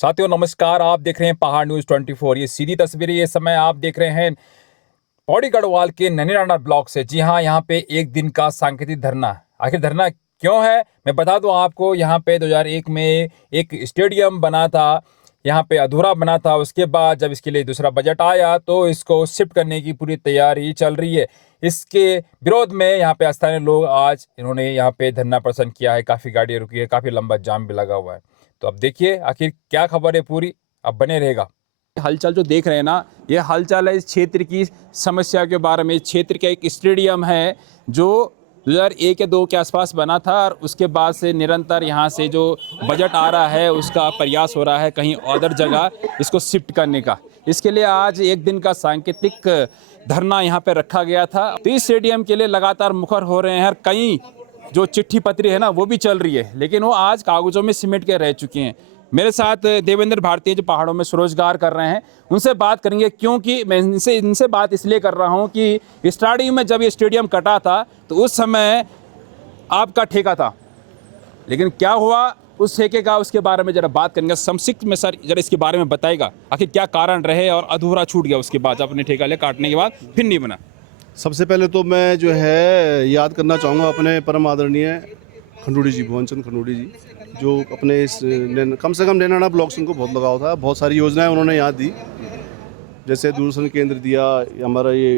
साथियों नमस्कार, आप देख रहे हैं पहाड़ न्यूज 24। ये सीधी तस्वीरें ये समय आप देख रहे हैं पौड़ी गढ़वाल के ननीराना ब्लॉक से। जी हाँ, यहाँ पे एक दिन का सांकेतिक धरना। आखिर धरना क्यों है, मैं बता दूं आपको। यहाँ पे 2001 में एक स्टेडियम बना था, यहाँ पे अधूरा बना था। उसके बाद जब इसके लिए दूसरा बजट आया तो इसको शिफ्ट करने की पूरी तैयारी चल रही है। इसके विरोध में यहाँ पे स्थानीय लोग आज इन्होंने यहाँ पे धरना प्रदर्शन किया है। काफी गाड़ियां रुकी है, काफी लंबा जाम भी लगा हुआ है। तो अब देखिए आखिर क्या खबर है पूरी, अब बने रहेगा। हलचल जो देख रहे हैं ना, ये हलचल है इस क्षेत्र की समस्या के बारे में। इस क्षेत्र का एक स्टेडियम है जो 2001 या 2 के आसपास बना था और उसके बाद से निरंतर यहाँ से जो बजट आ रहा है उसका प्रयास हो रहा है कहीं अदर जगह इसको शिफ्ट करने का। इसके लिए आज एक दिन का सांकेतिक धरना यहाँ पे रखा गया था। तो इस स्टेडियम के लिए लगातार मुखर हो रहे हैं और कई जो चिट्ठी पत्री है ना वो भी चल रही है, लेकिन वो आज कागजों में सिमट के रह चुके हैं। मेरे साथ देवेंद्र भारती जो पहाड़ों में स्वरोजगार कर रहे हैं, उनसे बात करेंगे। क्योंकि मैं इनसे बात इसलिए कर रहा हूं कि स्टार्टिंग में जब ये स्टेडियम कटा था तो उस समय आपका ठेका था, लेकिन क्या हुआ उस ठेके का, उसके बारे में जरा बात करेंगे संक्षिप्त में। सर जरा इसके बारे में बताएगा, आखिर क्या कारण रहे और अधूरा छूट गया उसके बाद, अपने ठेका ले काटने के बाद फिर नहीं बना। सबसे पहले तो मैं जो है याद करना चाहूँगा अपने परम आदरणीय खंडूड़ी जी, भुवनचंद खंडूड़ी जी, जो अपने इस कम से कम नैनाना ब्लॉक से उनको बहुत लगाव था। बहुत सारी योजनाएं उन्होंने यहाँ दी, जैसे दूरदर्शन केंद्र दिया, हमारा ये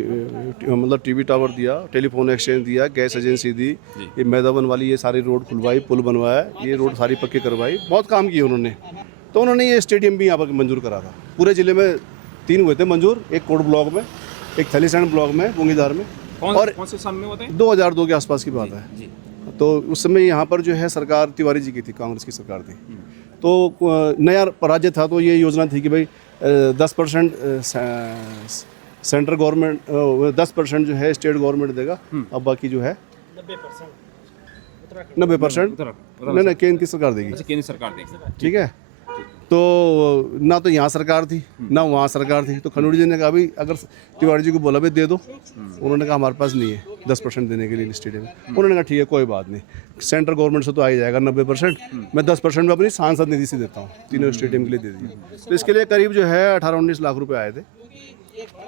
मतलब टीवी टावर दिया, टेलीफोन एक्सचेंज दिया, गैस एजेंसी दी, ये मैदावन वाली ये सारी रोड खुलवाई, पुल बनवाया, ये रोड सारी पक्की करवाई, बहुत काम किए उन्होंने। तो उन्होंने ये स्टेडियम भी यहाँ पर मंजूर करा था। पूरे ज़िले में 3 हुए थे मंजूर, एक कोट ब्लॉक में, एक थलीसैंड ब्लॉक में, बुंगीदार में। और कौन से सन में होते हैं? 2002 के आसपास की बात है जी। तो उस समय यहाँ पर जो है सरकार तिवारी जी की थी, कांग्रेस की सरकार थी। तो नया राज्य था, तो ये योजना थी कि भाई 10% सेंट्रल गवर्नमेंट, 10% जो है स्टेट गवर्नमेंट देगा, अब बाकी जो है 90% नहीं केंद्र की सरकार देगी। केंद्र सरकार देगी, ठीक है। तो ना तो यहाँ सरकार थी ना वहाँ सरकार थी। तो खंडूड़ी जी ने कहा भाई, अगर तिवारी जी को बोला भाई दे दो, उन्होंने कहा हमारे पास नहीं है 10% देने के लिए स्टेडियम। उन्होंने कहा ठीक है कोई बात नहीं, सेंट्रल गवर्नमेंट से तो आ ही जाएगा 90%, मैं 10% में अपनी सांसद निधि से देता हूँ, तीनों स्टेडियम के लिए दे दिया। तो इसके लिए करीब जो है 18-19 लाख रुपये आए थे,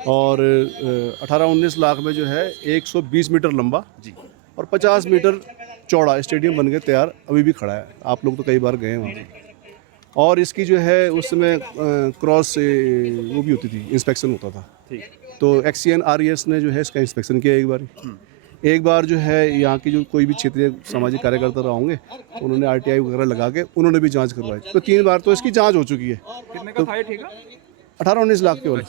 और 18-19 लाख में जो है 120 मीटर लंबा और 50 मीटर चौड़ा स्टेडियम बन के तैयार, अभी भी खड़ा है। आप लोग तो कई बार गए हैं वहाँ। और इसकी जो है उस समय क्रॉस वो भी होती थी, इंस्पेक्शन होता था। तो एक्सीएन आरईएस ने जो है इसका इंस्पेक्शन किया एक बार जो है यहाँ की जो कोई भी क्षेत्रीय सामाजिक कार्यकर्ता रहा होंगे, उन्होंने आरटीआई वगैरह लगा के उन्होंने भी जांच करवाई। तो 3 बार तो इसकी जांच हो चुकी है। कितने का था ये ठेका? 18-19 लाख के वाले।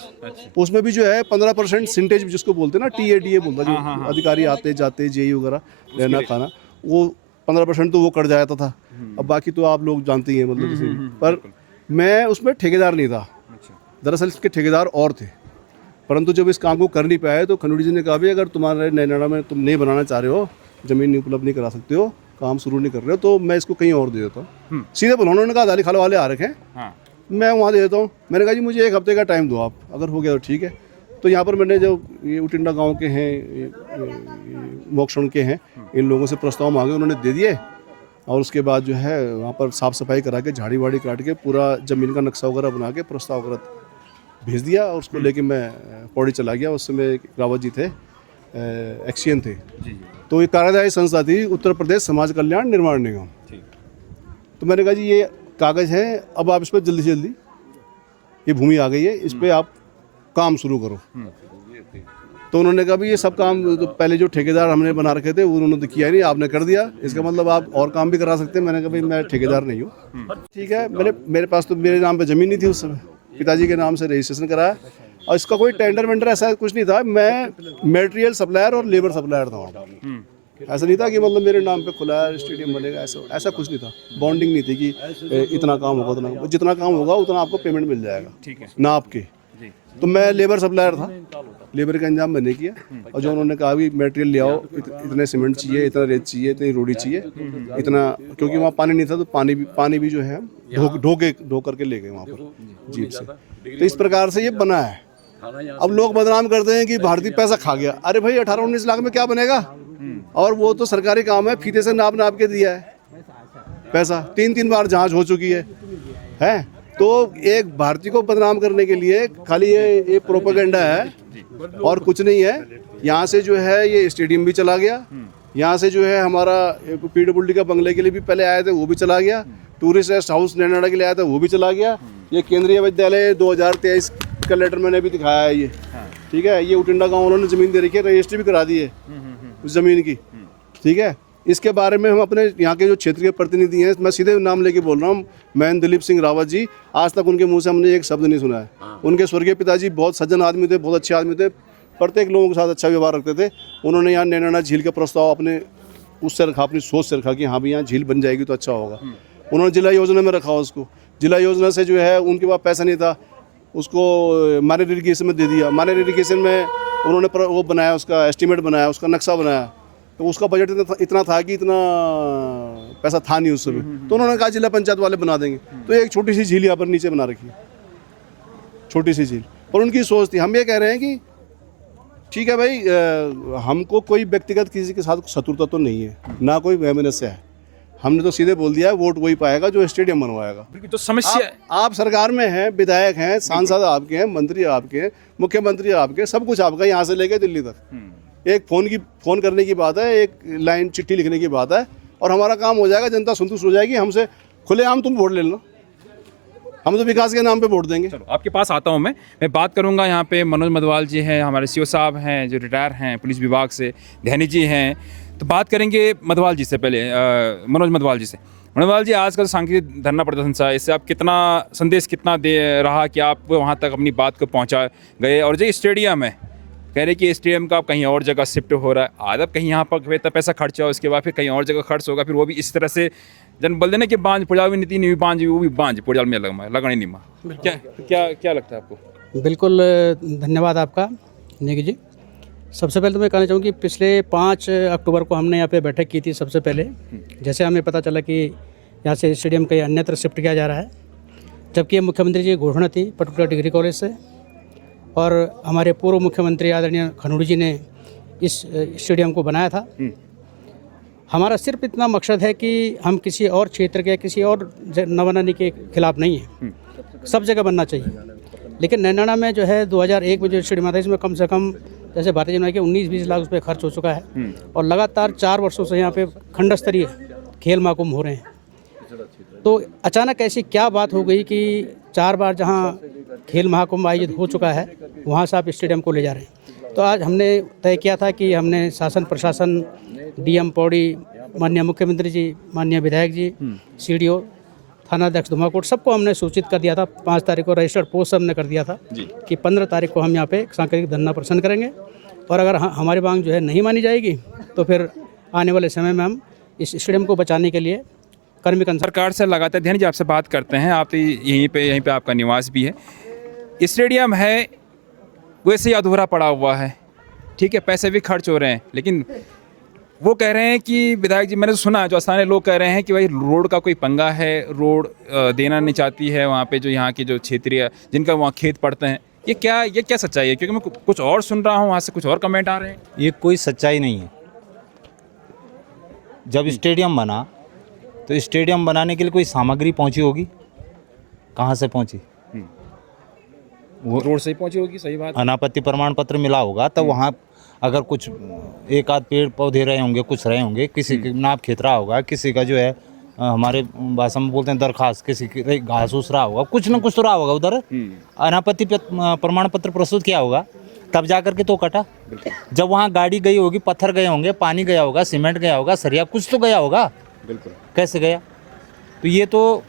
उसमें भी जो है 15% सिंटेज जिसको बोलते हैं ना, टीएडीए बोलता, जो अधिकारी आते जाते जेई वगैरह रहना खाना, वो 15% तो वो कट जाता था। अब बाकी तो आप लोग जानते ही हैं, मतलब जैसे पर मैं उसमें ठेकेदार नहीं था। दरअसल इसके ठेकेदार और थे, परंतु जब इस काम को कर नहीं पाए तो खंडूड़ी जी ने कहा भाई अगर तुम्हारे नैनाना में तुम नहीं बनाना चाह रहे हो, ज़मीन नहीं उपलब्ध नहीं करा सकते हो, काम शुरू नहीं कर रहे हो, तो मैं इसको कहीं और दे देता हूँ। सीधे बोला, उन्होंने कहा दाली खाल वाले आ रखे हैं, मैं वहाँ दे देता हूँ। मैंने कहा जी मुझे 1 हफ्ते का टाइम दो आप, अगर हो गया तो ठीक है। तो यहाँ पर मैंने जो ये उटिंडा गांव के हैं, मोक्षण के हैं, इन लोगों से प्रस्ताव मांगे, उन्होंने दे दिए। और उसके बाद जो है वहाँ पर साफ़ सफाई करा के, झाड़ी वाड़ी काट के, पूरा ज़मीन का नक्शा वगैरह बना के प्रस्ताव वगैरह भेज दिया। और उसको लेके मैं पौड़ी चला गया। उस समय रावत जी थे, एक्सीएन थे। तो ये कार्यदायी संस्था थी उत्तर प्रदेश समाज कल्याण निर्माण निगम। तो मैंने कहा जी ये कागज़ है, अब आप इस पर जल्दी से जल्दी, ये भूमि आ गई है, इस पर आप काम शुरू करो। तो उन्होंने कहा भी ये सब काम तो पहले जो ठेकेदार हमने बना रखे थे उन्होंने तो किया ही नहीं, आपने कर दिया, इसका मतलब आप और काम भी करा सकते हैं। मैंने कहा भाई मैं ठेकेदार नहीं हूँ। ठीक है, मेरे पास तो मेरे नाम पे ज़मीन नहीं थी उस समय, पिताजी के नाम से रजिस्ट्रेशन कराया, और इसका कोई टेंडर वेंडर ऐसा कुछ नहीं था। मैं मटेरियल सप्लायर और लेबर सप्लायर था वहाँ। ऐसा नहीं था कि मतलब मेरे नाम पे खुला है स्टेडियम बनेगा, ऐसा कुछ नहीं था। बॉन्डिंग नहीं थी कि इतना काम होगा उतना, जितना काम होगा उतना आपको पेमेंट मिल जाएगा, ठीक है ना आपके। तो मैं लेबर सप्लायर था, लेबर का इंतजाम मैंने किया। और जो उन्होंने कहा भी मटेरियल ले आओ, इतने सीमेंट चाहिए, इतना रेत चाहिए, इतनी रोड़ी चाहिए, इतना, क्योंकि वहाँ पानी नहीं था तो पानी भी जो है ढो करके ले गए वहाँ पर जीप से। तो इस प्रकार से ये बना है। अब लोग बदनाम करते हैं कि भारतीय पैसा खा गया। अरे भाई 18-19 लाख में क्या बनेगा? और वो तो सरकारी काम है, फीते से नाप के दिया है पैसा। 3 बार जांच हो चुकी है। तो एक भारतीय को बदनाम करने के लिए खाली ये प्रोपेगेंडा है और कुछ नहीं है। यहाँ से जो है ये स्टेडियम भी चला गया, यहाँ से जो है हमारा PWD का बंगले के लिए भी पहले आए थे, वो भी चला गया। टूरिस्ट रेस्ट हाउस नैनाडा के लिए आया था, वो भी चला गया। ये केंद्रीय विद्यालय 2023 का लेटर मैंने भी दिखाया है ये, ठीक है। ये उटिंडा गाँव उन्होंने ज़मीन दे रखी है, रजिस्ट्री भी करा दी है उस ज़मीन की, ठीक है। इसके बारे में हम अपने यहाँ के जो क्षेत्रीय प्रतिनिधि हैं, मैं सीधे नाम लेके बोल रहा हूँ, मैं दिलीप सिंह रावत जी, आज तक उनके मुंह से हमने एक शब्द नहीं सुना है। उनके स्वर्गीय पिताजी बहुत सज्जन आदमी थे, बहुत अच्छे आदमी थे, प्रत्येक लोगों के साथ अच्छा व्यवहार रखते थे। उन्होंने यहाँ नैनाडा झील का प्रस्ताव अपने उससे रखा, अपनी सोच से रखा कि हाँ भी यहाँ झील बन जाएगी तो अच्छा होगा। उन्होंने जिला योजना में रखा उसको, जिला योजना से जो है उनके पास पैसा नहीं था, उसको माइनर इरीगेशन में दे दिया। माइनर इरीगेशन में उन्होंने वो बनाया, उसका एस्टीमेट बनाया, उसका नक्शा बनाया, तो उसका बजट इतना था कि इतना पैसा था नहीं उस समय, तो उन्होंने कहा जिला पंचायत वाले बना देंगे। तो एक छोटी सी झील यहाँ पर नीचे बना रखी है, छोटी सी झील। और उनकी सोच थी, हम ये कह रहे हैं कि ठीक है भाई, हमको कोई व्यक्तिगत किसी के साथ शत्रुता तो नहीं है, ना कोई वैमनस्य है। हमने तो सीधे बोल दिया है वोट वही पाएगा जो स्टेडियम बनवाएगा। तो समस्या आप सरकार में हैं, विधायक हैं, सांसद आपके हैं, मंत्री आपके हैं, मुख्यमंत्री आपके, सब कुछ आपका, यहाँ से लेके दिल्ली तक। एक फोन करने की बात है, एक लाइन चिट्ठी लिखने की बात है, और हमारा काम हो जाएगा, जनता संतुष्ट हो जाएगी। हमसे खुलेआम तुम वोट ले लो, हम तो विकास के नाम पे वोट देंगे। चलो आपके पास आता हूँ मैं बात करूँगा। यहाँ पे मनोज मधवाल जी हैं, हमारे सीओ साहब हैं जो रिटायर हैं पुलिस विभाग से, धैनी जी हैं, तो बात करेंगे मधवाल जी से पहले, मनोज मधवाल जी से। मनोज जी, आज का सांकेतिक धरना प्रदर्शन था, इससे आप कितना संदेश कितना दे रहा कि आप वहाँ तक अपनी बात को पहुँचा गए? और जो स्टेडियम है, कह रहे कि स्टेडियम का कहीं और जगह शिफ्ट हो रहा है, आदब कहीं यहाँ पर पैसा खर्च हो, उसके बाद फिर कहीं और जगह खर्च होगा, फिर वो भी इस तरह से जन बोल देने कि बांझ पुजाल भी नीति नहीं, बांझ वो भी बांझ पुजाल में लगनी नहीं माँ। क्या लगता है आपको? बिल्कुल, धन्यवाद आपका निकी जी। सबसे पहले तो मैं कहना चाहूँगी, पिछले 5 अक्टूबर को हमने यहाँ पे बैठक की थी। सबसे पहले जैसे हमें पता चला कि यहाँ से स्टेडियम कहीं अन्यत्र शिफ्ट किया जा रहा है, जबकि मुख्यमंत्री जी की घोषणा थी पर्टिकुलर डिग्री कॉलेज से, और हमारे पूर्व मुख्यमंत्री आदरणीय खनौड़ी जी ने इस स्टेडियम को बनाया था। हमारा सिर्फ इतना मकसद है कि हम किसी और क्षेत्र के, किसी और न बनाने के खिलाफ नहीं है, सब जगह बनना चाहिए। लेकिन नैनाडा में जो है 2001 में जो स्टेडियम आता है, इसमें कम से कम जैसे भारतीय जनता के 19-20 लाख रुपये खर्च हो चुका है, और लगातार 4 वर्षों से यहाँ पे खंड स्तरीय खेल महाकुंभ हो रहे हैं। तो अचानक ऐसी क्या बात हो गई कि 4 बार जहाँ खेल महाकुंभ आयोजित हो चुका है, वहाँ से आप स्टेडियम को ले जा रहे हैं? तो आज हमने तय किया था कि हमने शासन प्रशासन, DM पौड़ी, माननीय मुख्यमंत्री जी, माननीय विधायक जी, CDO, थानाध्यक्ष धुमाकोट, सबको हमने सूचित कर दिया था। 5 तारीख को रजिस्टर्ड पोस्ट हमने कर दिया था कि 15 तारीख को हम यहाँ पे सांकेतिक धरना प्रदर्शन करेंगे, और अगर हमारी मांग जो है नहीं मानी जाएगी तो फिर आने वाले समय में हम इस स्टेडियम को बचाने के लिए कर्मी कंसर्न। सरकार से लगातार ध्यान जी आपसे बात करते हैं, आप तो यहीं पे आपका निवास भी है, स्टेडियम है वैसे ही अधूरा पड़ा हुआ है, ठीक है, पैसे भी खर्च हो रहे हैं, लेकिन वो कह रहे हैं कि विधायक जी, मैंने तो सुना जो स्थानीय लोग कह रहे हैं कि भाई रोड का कोई पंगा है, रोड देना नहीं चाहती है वहाँ पे जो यहाँ के जो क्षेत्रीय जिनका वहाँ खेत पड़ते हैं। ये क्या सच्चाई है? क्योंकि मैं कुछ और सुन रहा हूँ, वहाँ से कुछ और कमेंट आ रहे हैं। ये कोई सच्चाई नहीं है। जब स्टेडियम बना तो स्टेडियम बनाने के लिए कोई सामग्री पहुँची होगी, कहाँ से पहुँची? वो रोड से ही पहुँची होगी, सही बात। अनापत्ति प्रमाण पत्र मिला होगा, तब वहाँ अगर कुछ एक आध पेड़ पौधे रहे होंगे, कुछ रहे होंगे, किसी के नाप खेत रहा होगा, किसी का जो है हमारे भाषा में बोलते हैं दरखास्त, किसी की घास उस रहा होगा, कुछ ना कुछ तो रहा होगा उधर। अनापत्ति प्रमाण पत्र प्रस्तुत किया होगा, तब जा करके तो कटा। जब वहाँ गाड़ी गई होगी, पत्थर गए होंगे, पानी गया होगा, सीमेंट गया होगा, सरिया कुछ तो गया होगा। बिल्कुल। कैसे गया? तो ये तो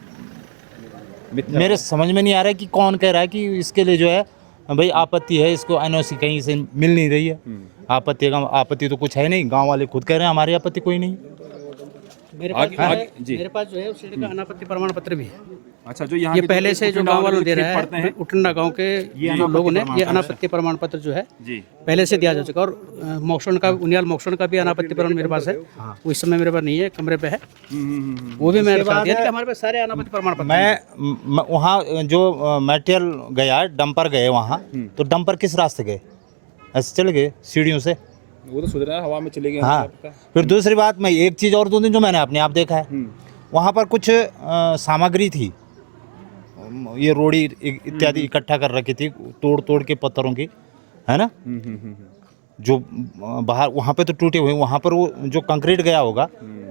मेरे समझ में नहीं आ रहा है कि कौन कह रहा है कि इसके लिए जो है भाई आपत्ति है, इसको NOC कहीं से मिल नहीं रही है। आपत्ति तो कुछ है नहीं, गांव वाले खुद कह रहे हैं हमारी आपत्ति कोई नहीं। मेरे पास जो है उस का अनापत्ति प्रमाण पत्र भी है। अच्छा, जो यहाँ ये पहले से जो गांव वालों दे रहा है, उठंडा गांव के जो लोगों ने ये अनापत्ति प्रमाण पत्र जो है पहले से दिया जा चुका, और मोक्षण का, उनियाल मोक्षण का भी अनापत्ति प्रमाण मेरे पास है। वो इस समय मेरे पास नहीं है, कमरे पे है, वो भी मैंने कर दिया। हमारे पास सारे अनापत्ति प्रमाण पत्र। मैं वहाँ जो मटेरियल गया, डंपर गए वहाँ, तो डंपर किस रास्ते गए? ऐसे चले गए सीढ़ियों से, वो तो सुधरा, हवा में चले गए। हाँ। फिर दूसरी बात, मैं एक चीज़ और 2 दिन जो मैंने अपने आप देखा है, वहाँ पर कुछ सामग्री थी, ये रोड़ी इत्यादि इकट्ठा कर रखी थी तोड़ तोड़ के पत्थरों की, है ना। जो बाहर वहाँ पे तो टूटे हुए, वहाँ पर वो जो कंक्रीट गया होगा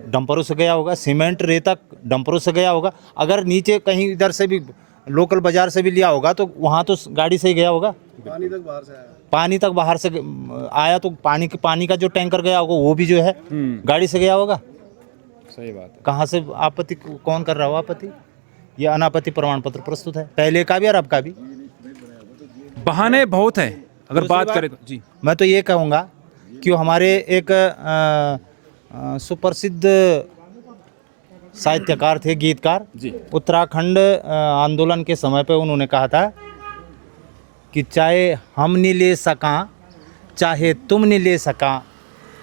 डंपरों से गया होगा, सीमेंट रेता डंपरों से गया होगा। अगर नीचे कहीं इधर से भी लोकल बाजार से भी लिया होगा तो वहाँ तो गाड़ी से ही गया होगा। पानी तक बाहर से आया, पानी तक बाहर से आया तो पानी का जो टैंकर गया होगा वो भी जो है गाड़ी से गया होगा। सही बात है। कहाँ से आपत्ति कौन कर रहा हो आपत्ति? ये अनापत्ति प्रमाण पत्र प्रस्तुत है, पहले का भी और अब का भी। बहाने बहुत हैं अगर बात करें तो जी। मैं तो ये कहूँगा कि वो हमारे एक सुप्रसिद्ध साहित्यकार थे, गीतकार जी। उत्तराखंड आंदोलन के समय पे उन्होंने कहा था कि चाहे हम नहीं ले सका, चाहे तुम नहीं ले सका,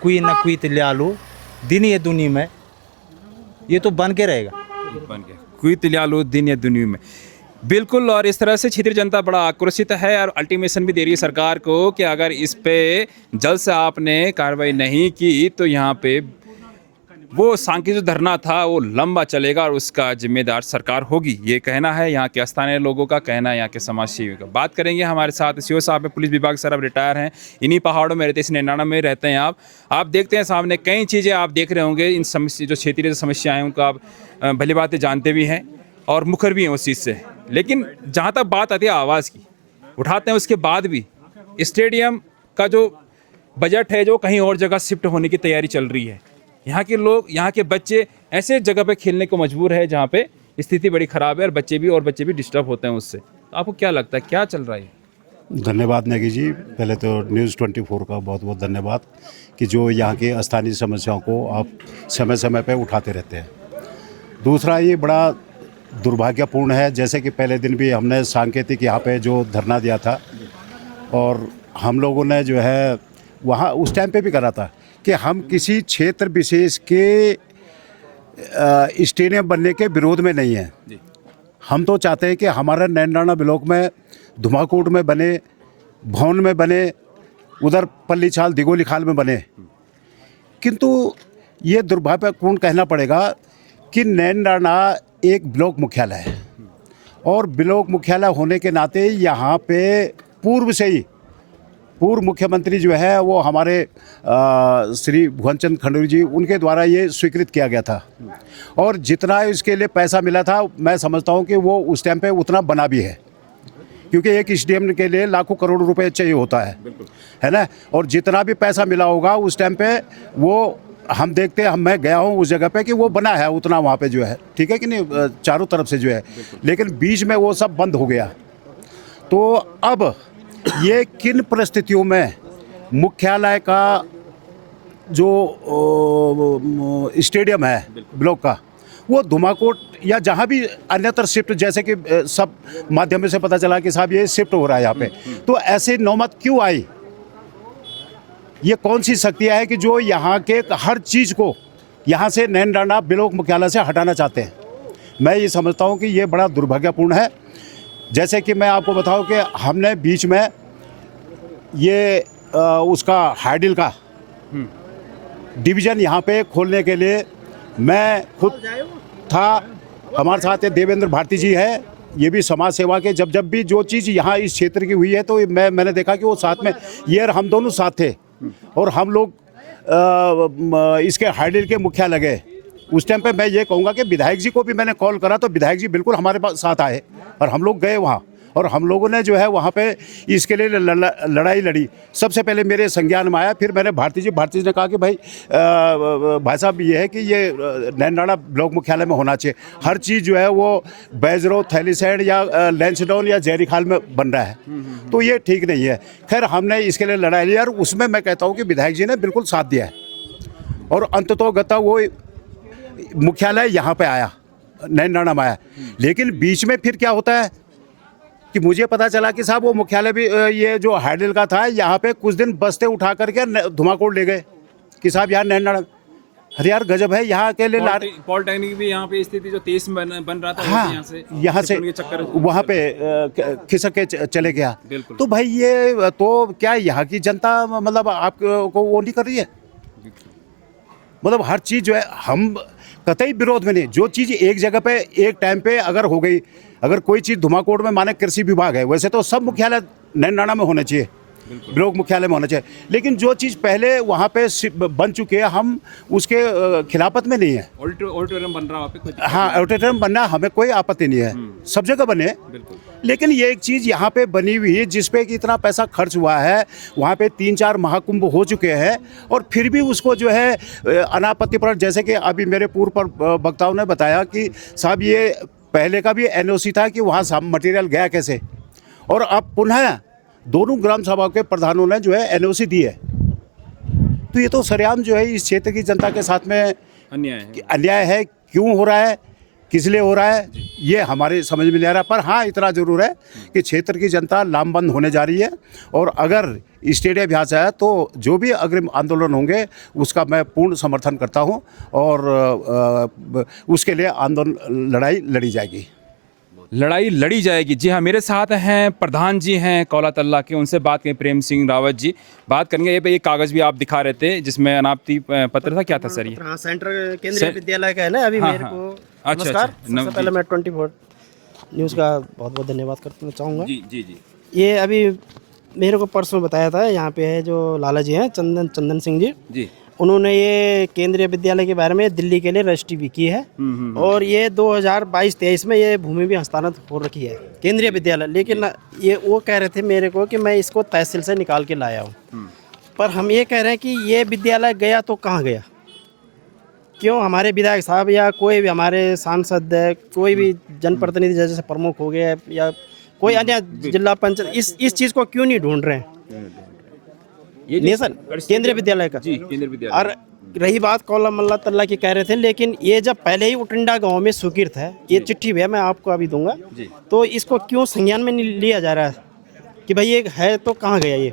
कोई न कोई तो ले लो, दिन ये दुनिया में ये तो बन के रहेगा। बन गया कोई तिलियालो दिन या दुनिया में, बिल्कुल। और इस तरह से क्षेत्रीय जनता बड़ा आक्रोशित है और अल्टीमेशन भी दे रही है सरकार को कि अगर इस पे जल्द से आपने कार्रवाई नहीं की तो यहाँ पे वो सांकेतिक जो धरना था वो लंबा चलेगा और उसका जिम्मेदार सरकार होगी। ये कहना है यहाँ के स्थानीय लोगों का, कहना है यहाँ के समाज सेवियों का। बात करेंगे हमारे साथ सीओ साहब है, पुलिस विभाग से अब रिटायर हैं, इन्हीं पहाड़ों में रहते हैं, इस नैनाना में रहते हैं। आप देखते हैं सामने कई चीज़ें आप देख रहे होंगे, इन समस्या जो क्षेत्रीय समस्याएँ हैं उनको आप भली बातें जानते भी हैं और मुखर भी हैं उस चीज़ से। लेकिन जहाँ तक बात आती है आवाज़ की, उठाते हैं उसके बाद भी स्टेडियम का जो बजट है जो कहीं और जगह शिफ्ट होने की तैयारी चल रही है। यहाँ के लोग, यहाँ के बच्चे ऐसे जगह पे खेलने को मजबूर है जहाँ पे स्थिति बड़ी ख़राब है और बच्चे भी डिस्टर्ब होते हैं उससे। तो आपको क्या लगता है क्या चल रहा है? धन्यवाद नेगी जी, पहले तो न्यूज़ 24 का बहुत बहुत धन्यवाद कि जो यहाँ की स्थानीय समस्याओं को आप समय समय पर उठाते रहते हैं। दूसरा, ये बड़ा दुर्भाग्यपूर्ण है, जैसे कि पहले दिन भी हमने सांकेतिक यहाँ पे जो धरना दिया था और हम लोगों ने जो है वहाँ उस टाइम पे भी करा था कि हम किसी क्षेत्र विशेष के स्टेडियम बनने के विरोध में नहीं हैं। हम तो चाहते हैं कि हमारा नैनाना ब्लॉक में धुमाकोट में बने, भवन में बने, उधर पल्ली छाल दिगोली खाल में बने। किंतु ये दुर्भाग्यपूर्ण कहना पड़ेगा कि नैनाना एक ब्लॉक मुख्यालय है और ब्लॉक मुख्यालय होने के नाते यहाँ पे पूर्व से ही पूर्व मुख्यमंत्री जो है वो हमारे श्री भुवन चंद खंडूरी जी, उनके द्वारा ये स्वीकृत किया गया था और जितना इसके लिए पैसा मिला था मैं समझता हूँ कि वो उस टाइम पे उतना बना भी है, क्योंकि एक स्टेडियम के लिए लाखों करोड़ रुपए चाहिए होता है ना। और जितना भी पैसा मिला होगा उस टाइम पे वो हम देखते हैं, मैं गया हूँ उस जगह पे कि वो बना है उतना वहाँ पे जो है, ठीक है कि नहीं, चारों तरफ से जो है, लेकिन बीच में वो सब बंद हो गया। तो अब ये किन परिस्थितियों में मुख्यालय का जो स्टेडियम है ब्लॉक का वो धुमाकोट या जहाँ भी अन्यत्र शिफ्ट, जैसे कि सब माध्यम से पता चला कि साहब ये शिफ्ट हो रहा है यहाँ पे, तो ऐसे नौबत क्यों आई? ये कौन सी शक्तियाँ है कि जो यहाँ के हर चीज़ को यहाँ से नैनाना ब्लॉक मुख्यालय से हटाना चाहते हैं? मैं ये समझता हूँ कि ये बड़ा दुर्भाग्यपूर्ण है। जैसे कि मैं आपको बताऊँ कि हमने बीच में ये उसका हाइडिल का डिवीज़न यहाँ पे खोलने के लिए मैं खुद था, हमारे साथ देवेंद्र भारती जी है, ये भी समाज सेवा के, जब भी जो चीज़ यहाँ इस क्षेत्र की हुई है तो मैंने देखा कि वो साथ में, ये और हम दोनों साथ थे और हम लोग इसके हाइडिल के मुखियालय गए। उस टाइम पे मैं ये कहूँगा कि विधायक जी को भी मैंने कॉल करा तो विधायक जी बिल्कुल हमारे पास साथ आए और हम लोग गए वहाँ और हम लोगों ने जो है वहाँ पे इसके लिए लड़ाई लड़ी। सबसे पहले मेरे संज्ञान में आया, फिर मैंने भारती जी ने कहा कि भाई साहब ये है कि ये नैनाना ब्लॉक मुख्यालय में होना चाहिए, हर चीज़ जो है वो बैजरो, थैलीसैंड या लैंसडाउन या जैरी खाल में बन रहा है, तो ये ठीक नहीं है। खैर हमने इसके लिए लड़ाई ली और उसमें मैं कहता हूँ कि विधायक जी ने बिल्कुल साथ दिया है और अंततोगत्वा वो मुख्यालय यहाँ पे आया, नैनाना में आया। लेकिन बीच में फिर क्या होता है कि मुझे पता चला कि साहब वो मुख्यालय भी ये जो हाइडिल का था यहाँ पे कुछ दिन बस्ते उठा करके धुमाकोट ले गए कि साहब यहाँ नैनाना। अरे यार गजब है, यहाँ के लिए पॉलिटेक्निक भी यहाँ पे स्थिति जो 23 में बन रहा था, हाँ, यहाँ से वहाँ पे खिसक के चले गया। तो भाई ये तो क्या यहाँ की जनता मतलब आपको वो नहीं कर रही है? मतलब हर चीज़ जो है, हम कतई विरोध में नहीं, जो चीज़ एक जगह पे एक टाइम पे अगर हो गई, अगर कोई चीज़ धुमाकोट में माने कृषि विभाग है, वैसे तो सब मुख्यालय नैनाना में होने चाहिए, ब्लॉक मुख्यालय में होना चाहिए, लेकिन जो चीज़ पहले वहाँ पे बन चुके हैं हम उसके खिलाफत में नहीं है। ऑडिटोरियम बन रहा है वहाँ पे कुछ? हाँ, ऑडिटोरियम बनना हमें कोई आपत्ति नहीं है, सब जगह बने, लेकिन ये एक चीज़ यहाँ पे बनी हुई है जिसपे कि इतना पैसा खर्च हुआ है, वहाँ पे 3-4 महाकुंभ हो चुके हैं और फिर भी उसको जो है अनापत्ति पर, जैसे कि अभी मेरे पूर्व वक्ताओं ने बताया कि साहब ये पहले का भी एनओसी था कि वहाँ सब मटेरियल गया कैसे, और अब पुनः दोनों ग्राम सभा के प्रधानों ने जो है एनओसी दी है। तो ये तो सरेआम जो है इस क्षेत्र की जनता के साथ में अन्याय है। क्यों हो रहा है, किस लिए हो रहा है, ये हमारे समझ में नहीं आ रहा। पर हाँ, इतना ज़रूर है कि क्षेत्र की जनता लामबंद होने जा रही है, और अगर स्टेडियम यहाँ से आया तो जो भी अग्रिम आंदोलन होंगे उसका मैं पूर्ण समर्थन करता हूँ, और उसके लिए आंदोलन लड़ाई लड़ी जाएगी। लड़ाई लड़ी जाएगी। जी हाँ, मेरे साथ हैं प्रधान जी हैं कौला तल्ला के, उनसे बात करें। प्रेम सिंह रावत जी बात करेंगे। ये कागज़ भी आप दिखा रहे थे जिसमें अनापत्ति पत्र था, क्या था सर ये? हाँ, सेंट्रल केंद्रीय विद्यालय का है ना। अभी मेरे को नमस्कार। सबसे पहले मैं 24 न्यूज़ का बहुत बहुत धन्यवाद करना चाहूँगा। जी जी जी। ये अभी मेरे को परसों बताया था, यहाँ पे है जो लाला जी हैं चंदन सिंह जी, उन्होंने ये केंद्रीय विद्यालय के बारे में दिल्ली के लिए रजिस्ट्री भी की है, और ये 2022-23 में ये भूमि भी हस्तांतरित हो रखी है केंद्रीय विद्यालय। लेकिन ये वो कह रहे थे मेरे को कि मैं इसको तहसील से निकाल के लाया हूँ, पर हम ये कह रहे हैं कि ये विद्यालय गया तो कहाँ गया? क्यों हमारे विधायक साहब या कोई भी हमारे सांसद, कोई भी जनप्रतिनिधि जैसे प्रमुख हो गए या कोई अन्य जिला पंचायत इस चीज़ को क्यों नहीं ढूंढ रहे हैं? ये सर केंद्रीय विद्यालय का जी, केंद्रीय विद्यालय। और रही बात कौला मल्ला तल्ला की कह रहे थे, लेकिन ये जब पहले ही उटिंडा गांव में स्वीकृत है, ये चिट्ठी भी है, मैं आपको अभी दूंगा, तो इसको क्यों संज्ञान में नहीं लिया जा रहा है कि भाई ये है तो कहाँ गया ये?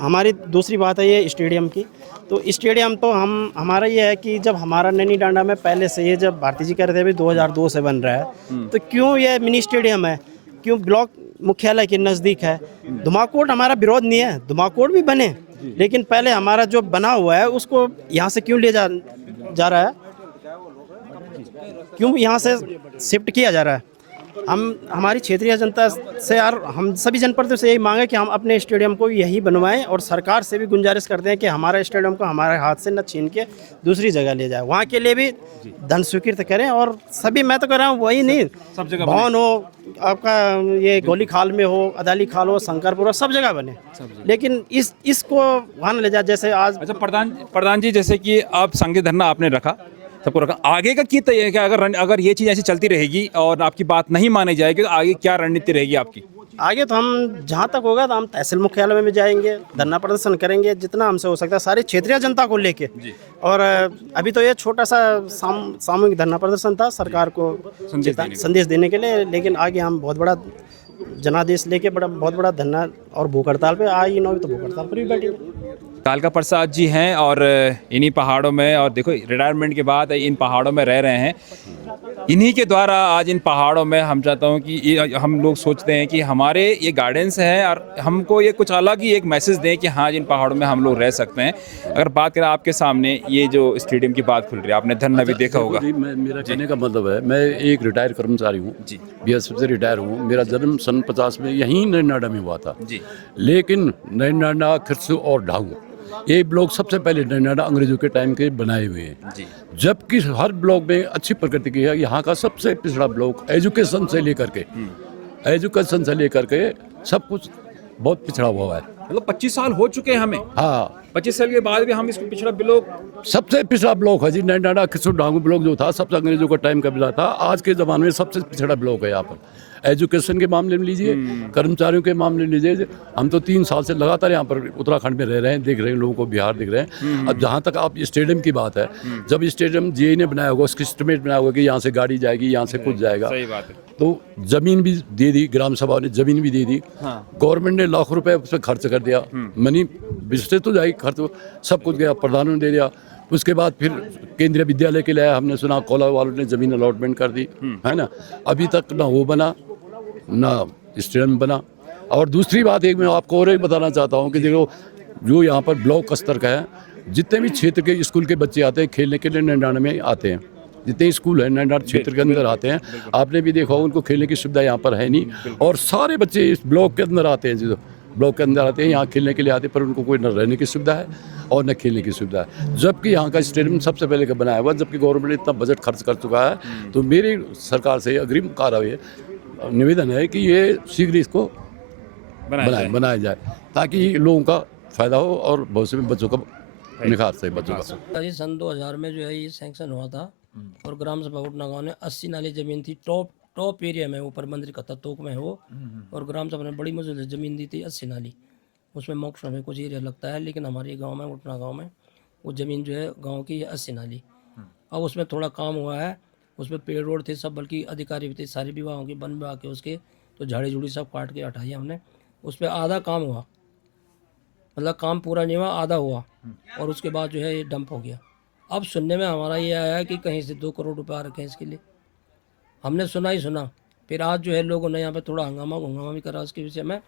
हमारी दूसरी बात है ये स्टेडियम की। तो स्टेडियम तो हमारा ये है कि जब हमारा नैनी डांडा में पहले से ये जब भारती जी कह रहे थे अभी 2002 से बन रहा है, तो क्यों ये मिनी स्टेडियम है, क्यों ब्लॉक मुख्यालय के नज़दीक है? धुमाकोट हमारा विरोध नहीं है, धुमाकोट भी बने, लेकिन पहले हमारा जो बना हुआ है उसको यहाँ से क्यों ले जा रहा है, क्यों यहाँ से शिफ्ट किया जा रहा है? हमारी क्षेत्रीय जनता से यार हम सभी जनप्रतिनिधियों से यही मांगे कि हम अपने स्टेडियम को यही बनवाएं, और सरकार से भी गुंजारिश करते हैं कि हमारा स्टेडियम को हमारे हाथ से न छीन के दूसरी जगह ले जाए, वहाँ के लिए भी धन स्वीकृत करें। और सभी, मैं तो कह रहा हूँ वही नहीं, सब जगह भवन हो, आपका ये गोली खाल में हो, अदाली खाल हो, शंकरपुर हो, सब जगह बने, लेकिन इसको वहाँ न ले जाए। जैसे आज अच्छा प्रधान जी, जैसे कि आप संघीय धरना आपने रखा, सबको रखा, आगे का क्या तय है कि अगर ये चीज़ ऐसी चलती रहेगी और आपकी बात नहीं मानी जाएगी तो आगे क्या रणनीति रहेगी आपकी? आगे तो हम जहाँ तक होगा तो हम तहसील मुख्यालय में भी जाएंगे, धरना प्रदर्शन करेंगे जितना हमसे हो सकता है सारी क्षेत्रीय जनता को लेके। और अभी तो ये छोटा सा सामूहिक धरना प्रदर्शन था सरकार को संदेश देने के लिए, लेकिन आगे हम बहुत बड़ा जनादेश लेके बहुत बड़ा धरना और भूख हड़ताल पे आई न तो भूख हड़ताल पर भी बैठेंगे। कालका प्रसाद जी हैं और इन्हीं पहाड़ों में, और देखो रिटायरमेंट के बाद इन पहाड़ों में रह रहे हैं। इन्हीं के द्वारा आज इन पहाड़ों में हम चाहता हूँ कि हम लोग सोचते हैं कि हमारे ये गार्डन्स हैं और हमको ये कुछ अलग ही एक मैसेज दें कि हाँ इन पहाड़ों में हम लोग रह सकते हैं। अगर बात करें आपके सामने ये जो स्टेडियम की बात खुल रही है, आपने धरना भी देखा होगा। मेरा कहने का मतलब है, मैं एक रिटायर कर्मचारी हूँ, BSF से रिटायर हूँ। मेरा जन्म सन 50 में यहीं नैनाडा में हुआ था, लेकिन नैनाडा, खिरसू और ढाऊ ये ब्लॉक सबसे पहले नैनाडा अंग्रेजों के टाइम के बनाए हुए हैं, जबकि हर ब्लॉक में अच्छी प्रगति की है। यहाँ का सबसे पिछड़ा ब्लॉक एजुकेशन से लेकर के सब कुछ बहुत पिछड़ा हुआ है। मतलब 25 साल हो चुके हैं हमें। हाँ, 25 साल के बाद भी हम इसको पिछड़ा ब्लॉक, सबसे पिछड़ा ब्लॉक है जी नैनाडा। खिरसू ढांगू ब्लॉक जो था सबसे अंग्रेजों का टाइम का मिला था, आज के ज़माने में सबसे पिछड़ा ब्लॉक है यहाँ पर। एजुकेशन के मामले में लीजिए, कर्मचारियों के मामले में लीजिए, हम तो 3 साल से लगातार यहाँ पर उत्तराखंड में रह रहे हैं, देख रहे हैं लोगों को, बिहार देख रहे हैं। अब जहाँ तक आप स्टेडियम की बात है, जब स्टेडियम GI ने बनाया होगा, उसकी एस्टिमेट बनाया होगा कि यहाँ से गाड़ी जाएगी, यहाँ से कुछ जाएगा, सही बात है, तो जमीन भी दे दी, ग्राम सभा ने जमीन भी दे दी, गवर्नमेंट ने लाखों रुपए उस पर खर्च कर दिया, मनी बिजनेस तो जाएगी, खर्च सब कुछ गया, प्रधानों ने दे दिया। उसके बाद फिर केंद्रीय विद्यालय के लिए हमने सुना कौला वालों ने जमीन अलॉटमेंट कर दी, है ना। अभी तक ना वो बना ना स्टेडियम बना। और दूसरी बात एक मैं आपको और एक बताना चाहता हूँ कि देखो जो यहाँ पर ब्लॉक स्तर का है, जितने भी क्षेत्र के स्कूल के बच्चे आते हैं खेलने के लिए नैनाडा में आते हैं, जितने स्कूल हैं नैनाड क्षेत्र के अंदर आते हैं, आपने भी देखा होगा, उनको खेलने की सुविधा यहाँ पर है नहीं, और सारे बच्चे इस ब्लॉक के अंदर आते हैं, जो ब्लॉक के अंदर आते हैं यहाँ खेलने के लिए आते हैं, पर उनको कोई न रहने की सुविधा है और न खेलने की सुविधा है। जबकि यहाँ का स्टेडियम सबसे पहले का बनाया हुआ, जबकि गवर्नमेंट ने इतना बजट खर्च कर चुका है, तो मेरी सरकार से अग्रिम कार्रवाई निवेदन है कि ये शीघ्र इसको बनाया जाए, ताकि लोगों का फायदा हो और भविष्य में बच्चों का निखार से बच्चों का। जी सन 2000 में जो है ये सैंक्शन हुआ था और ग्राम सभा उटना गाँव में 80 नाली ज़मीन थी, टॉप एरिया में, ऊपर मंदिर का तोक में है वो, और ग्राम सभा ने बड़ी मजबूत ज़मीन दी थी 80 नाली, उसमें मोक्ष में कुछ एरिया लगता है, लेकिन हमारे गांव में उटना गांव में वो ज़मीन जो है गांव की 80 नाली। अब उसमें थोड़ा काम हुआ है, उसमें पेड़ रोड थे सब, बल्कि अधिकारी भी थे सारे विभागों के, वन विभाग के, उसके तो झाड़ी झूड़ी सब काट के हटाई हमने। उस पर आधा काम हुआ, मतलब काम पूरा नहीं हुआ, आधा हुआ, और उसके बाद जो है ये डंप हो गया। अब सुनने में हमारा ये आया कि कहीं से 2 करोड़ रुपये आ रखे हैं इसके लिए, हमने सुना ही सुना। फिर आज जो है लोगों ने यहाँ पे थोड़ा हंगामा भी करा, उसके विषय में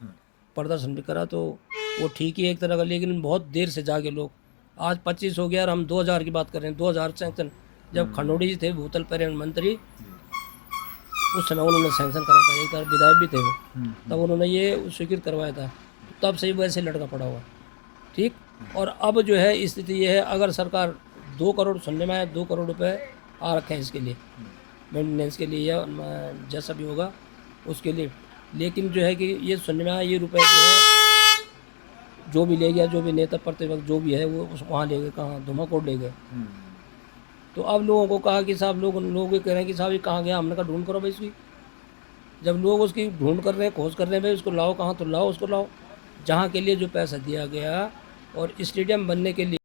प्रदर्शन भी करा, तो वो ठीक ही एक तरह का, लेकिन बहुत देर से जागे लोग। आज 25 हो गया और हम 2000 की बात कर रहे हैं। 2000 सैंक्शन जब खंडोड़ी जी थे भूतल पर्यटन मंत्री, उस समय उन्होंने सैंक्शन करा था, एक बार विधायक भी थे वो, तब उन्होंने ये स्वीकृत करवाया था, तब से वैसे लड़का पड़ा हुआ ठीक। और अब जो है स्थिति ये है, अगर सरकार 2 करोड़, सुनने में आया 2 करोड़ रुपए आ रखे हैं इसके लिए, मेंटेनेंस के लिए या जैसा भी होगा उसके लिए, लेकिन जो है कि ये सुनने में आया ये रुपए जो है जो भी ले गया, जो भी नेता प्रतिपक्ष जो भी है वो वहाँ ले गए, कहाँ धुमाकोट ले गए। तो अब लोगों को कहा कि साहब, लोग ये कह रहे हैं कि साहब ये कहाँ गया, हमने कहा ढूंढ करो भाई इसकी। जब लोग उसकी ढूंढ कर रहे हैं, खोज कर रहे हैं, भाई उसको लाओ, कहाँ तो लाओ उसको, लाओ जहाँ के लिए जो पैसा दिया गया और स्टेडियम बनने के लिए